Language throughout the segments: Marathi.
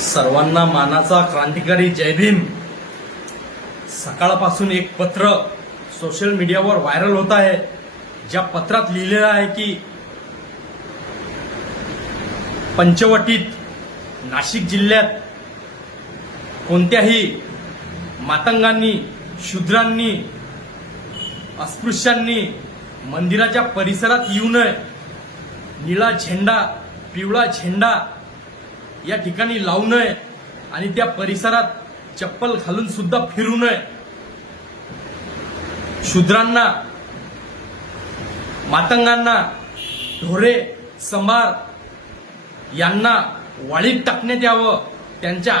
सर्वांना मानाचा क्रांतिकारी जय भीम. सकाळपासून एक पत्र सोशल मीडियावर व्हायरल होत आहे. ज्या पत्रात लिहिलेलं आहे की पंचवटीत नाशिक जिल्ह्यात कोणत्याही मातंगांनी, शूद्रांनी, अस्पृश्यांनी मंदिराच्या परिसरात येऊ नये. निळा झेंडा, पिवळा झेंडा या ठिकाणी लावू नये आणि त्या परिसरात चप्पल घालून सुद्धा फिरू नये. शूद्रांना, मातंगांना, ढोरे, संभार यांना वाळीत टाकण्यात यावं. त्यांच्या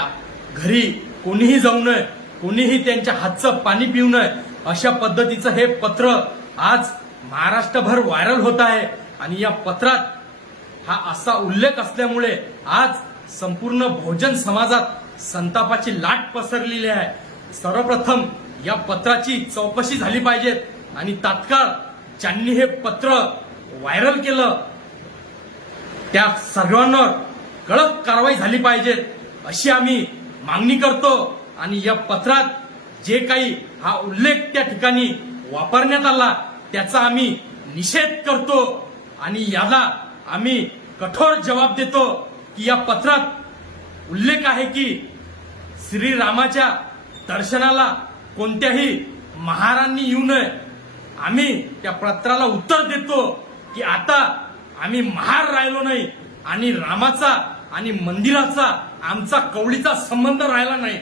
घरी कोणीही जाऊ नये, कोणीही त्यांच्या हातचं पाणी पिऊ नये. अशा पद्धतीचं हे पत्र आज महाराष्ट्रभर व्हायरल होत आहे. आणि या पत्रात हा असा उल्लेख असल्यामुळे आज संपूर्ण बहुजन समाजात संतापाची लाट पसरलेली आहे. सर्वप्रथम या पत्राची चौकशी झाली पाहिजे आणि तात्काळ ज्यांनी हे पत्र व्हायरल केलं त्या सर्वांवर कडक कारवाई झाली पाहिजे अशी आम्ही मागणी करतो. आणि या पत्रात जे काही हा उल्लेख त्या ठिकाणी वापरण्यात आला त्याचा आम्ही निषेध करतो आणि याला आम्ही कठोर जबाब देतो की या पत्रात उल्लेख आहे की श्रीरामाच्या दर्शनाला कोणत्याही महारांनी येऊ नये. आम्ही त्या पत्राला उत्तर देतो की आता आम्ही महार राहिलो नाही आणि रामाचा आणि मंदिराचा आमचा कवडीचा संबंध राहिला नाही.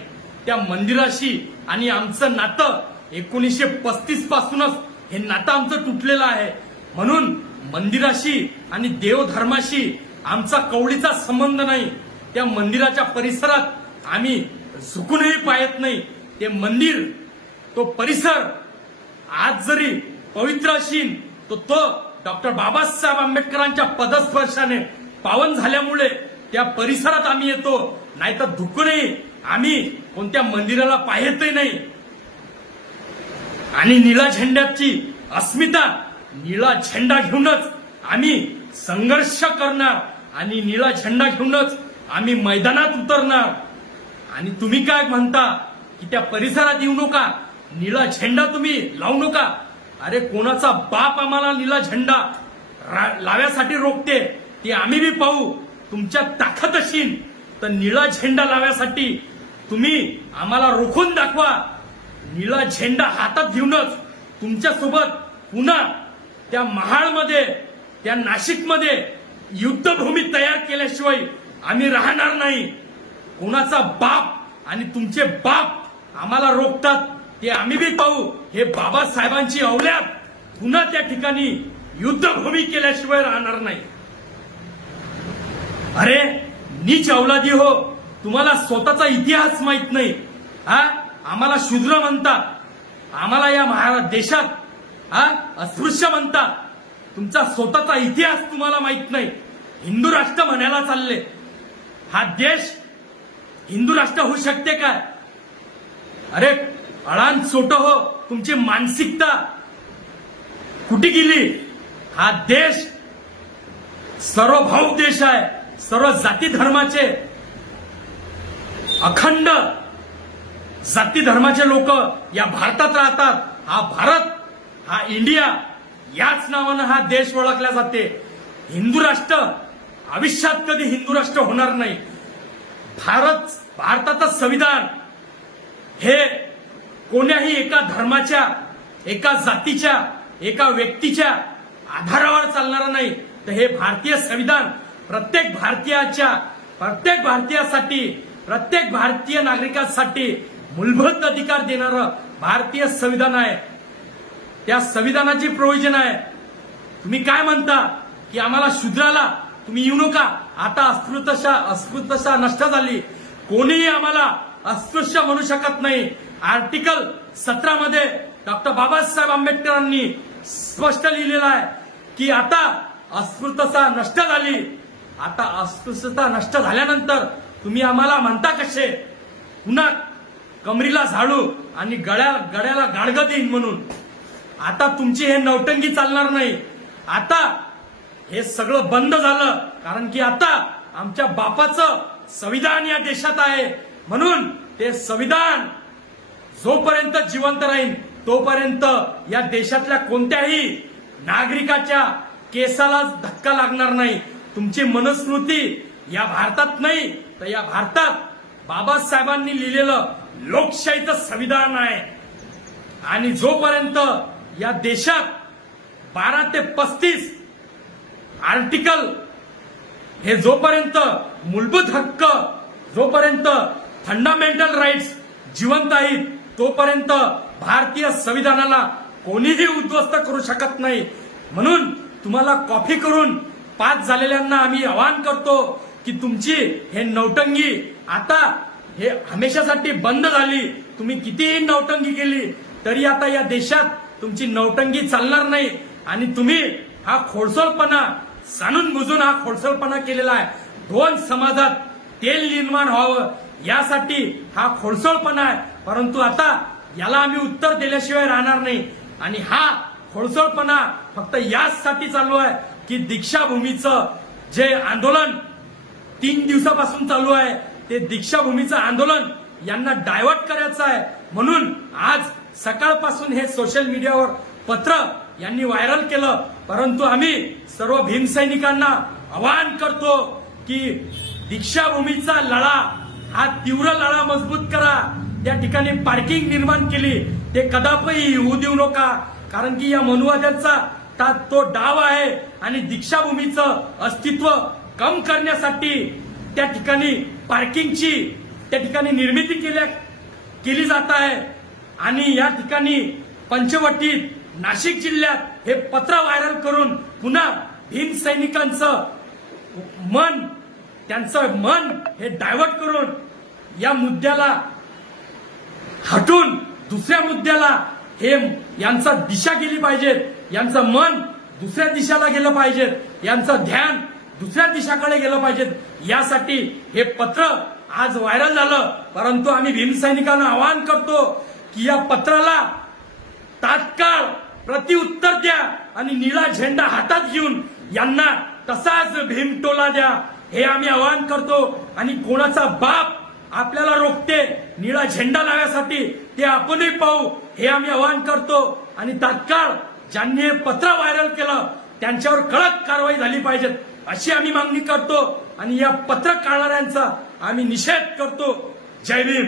त्या मंदिराशी आणि आमचं नातं 1935 पासूनच हे नातं आमचं तुटलेलं आहे. म्हणून मंदिराशी आणि देवधर्माशी आमचा कवडीचा संबंध नाही. त्या मंदिराच्या परिसरात आम्ही झुकूनही पाहत नाही. ते मंदिर, तो परिसर आज जरी पवित्र असेल तो डॉक्टर बाबासाहेब आंबेडकरांच्या पदस्पर्शाने पावन झाल्यामुळे त्या परिसरात आम्ही येतो. नाहीतर धुकूनही आम्ही कोणत्या मंदिराला पाहतही नाही. आणि निळा झेंड्याची अस्मिता, निळा झेंडा घेऊनच आम्ही संघर्ष करणार आणि निळा झेंडा घेऊनच आम्ही मैदानात उतरणार. आणि तुम्ही काय म्हणता की त्या परिसरात येऊ नका, निळा झेंडा तुम्ही लावू नका. अरे कोणाचा बाप आम्हाला निळा झेंडा लाव्यासाठी रोखते ते आम्ही बी पाहू. तुमच्या ताकद असेल तर निळा झेंडा लाव्यासाठी तुम्ही आम्हाला रोखून दाखवा. निळा झेंडा हातात घेऊनच तुमच्यासोबत पुन्हा त्या महाडमध्ये, त्या नाशिकमध्ये युद्धभूमी तयार केल्याशिवाय आम्ही राहणार नाही. कोणाचा बाप आणि तुमचे बाप आम्हाला रोखतात ते आम्ही बी पाहू. हे बाबासाहेबांची औलाद पुन्हा त्या ठिकाणी युद्धभूमी केल्याशिवाय राहणार नाही. अरे नीच औलादी हो, तुम्हाला स्वतःचा इतिहास माहित नाही. आम्हाला शूद्र म्हणतात, आम्हाला या देशात अस्पृश्य म्हणतात. तुमचा स्वतःचा इतिहास तुम्हाला माहित नाही. हिंदू राष्ट्र म्हणायला चालले. हा देश हिंदू राष्ट्र होऊ शकते काय? अरे अळान सोट हो, तुमची मानसिकता कुठे गेली? हा देश सर्वभाव देश आहे. सर्व जाती धर्माचे, अखंड जाती धर्माचे लोक या भारतात राहतात. हा भारत, हा इंडिया याच नावानं हा देश ओळखला जाते. हिंदू राष्ट्र आयुष्यात कधी हिंदू राष्ट्र होणार नाही. भारताचं संविधान हे कोण्याही एका धर्माच्या, एका जातीच्या, एका व्यक्तीच्या आधारावर चालणार नाही. तर हे भारतीय संविधान प्रत्येक भारतीयासाठी, प्रत्येक भारतीय नागरिकांसाठी मूलभूत अधिकार देणारं भारतीय संविधान आहे. त्या संविधानाची प्रोव्हिजन आहे. तुम्ही काय म्हणता की आम्हाला शूद्राला तुम्ही येऊ नका, आता अस्पृश्यता नष्ट झाली, कोणीही आम्हाला अस्पृश्य म्हणू शकत नाही. आर्टिकल 17 मध्ये डॉक्टर बाबासाहेब आंबेडकरांनी स्पष्ट लिहिलेलं आहे की आता अस्पृश्यता नष्ट झाली. आता अस्पृश्यता नष्ट झाल्यानंतर तुम्ही आम्हाला म्हणता कसे पुन्हा कमरीला झाडू आणि गळ्याला गाडगं देईन म्हणून? आता तुमची हे नौटंकी चालणार नाही. आता हे सगळं बंद झालं कारण की आता आमच्या बापाचं संविधान या देशात आहे. म्हणून ते संविधान जोपर्यंत जिवंत राहील तोपर्यंत या देशातल्या कोणत्याही नागरिकाच्या केसाला धक्का लागणार नाही. तुमची मनस्मृती या भारतात नाही तर या भारतात बाबासाहेबांनी लिहिलेलं लोकशाहीचं संविधान आहे. आणि जोपर्यंत या देशात 12 ते 35 आर्टिकल हे जोपर्यंत मूलभूत हक्क, जोपर्यंत फंडामेंटल राईट्स जिवंत आहेत तोपर्यंत भारतीय संविधानाला कोणीही उद्ध्वस्त करू शकत नाही. म्हणून तुम्हाला कॉपी करून पास झालेल्यांना आम्ही आवाहन करतो की तुमची हे नौटंगी आता हे हमेशासाठी बंद झाली. तुम्ही कितीही नौटंगी केली तरी आता या देशात तुमची नौटंगी चालणार नाही. आणि तुम्ही हा खोडसळपणा जाणून बुजून हा खोडसळपणा केलेला आहे. 2 समाजात तेल निर्माण व्हावं यासाठी हा खोडसळपणा आहे. परंतु आता याला आम्ही उत्तर दिल्याशिवाय राहणार नाही. आणि हा खोडसळपणा फक्त याचसाठी चालू आहे की दीक्षाभूमीचं जे आंदोलन 3 दिवसापासून चालू आहे ते दीक्षाभूमीचं आंदोलन यांना डायव्हर्ट करायचं आहे. म्हणून आज सकाळपासून हे सोशल मीडियावर पत्र यांनी व्हायरल केलं. परंतु आम्ही सर्व भीमसैनिकांना आवाहन करतो की दीक्षाभूमीचा लढा हा तीव्र लढा मजबूत करा. त्या ठिकाणी पार्किंग निर्माण केली ते कदापि होऊ देऊ नका. कारण की या मनुवाद्यांचा तो डाव आहे आणि दीक्षाभूमीचं अस्तित्व कम करण्यासाठी त्या ठिकाणी पार्किंगची त्या ठिकाणी निर्मिती केली जात आहे. आणि या ठिकाणी पंचवटीत नाशिक जिल्ह्यात हे पत्र व्हायरल करून पुन्हा भीमसैनिकांचं त्यांचं मन हे डायव्हर्ट करून या मुद्द्याला हटून दुसऱ्या मुद्द्याला हे यांचा दिशा गेली पाहिजे. यांचं मन दुसऱ्या दिशेला गेलं पाहिजे. यांचं ध्यान दुसऱ्या दिशाकडे गेलं पाहिजे. यासाठी हे पत्र आज व्हायरल झालं. परंतु आम्ही भीमसैनिकांना आवाहन करतो की या पत्राला तात्काळ प्रतिउत्तर द्या आणि निळा झेंडा हातात घेऊन यांना तसाच भीमटोला द्या हे आम्ही आवाहन करतो. आणि कोणाचा बाप आपल्याला रोखते निळा झेंडा लावण्यासाठी ते आपणही पाहू हे आम्ही आवाहन करतो. आणि तात्काळ ज्यांनी हे पत्र व्हायरल केलं त्यांच्यावर कडक कारवाई झाली पाहिजे अशी आम्ही मागणी करतो. आणि या पत्र काढणाऱ्यांचा आम्ही निषेध करतो. जय भीम.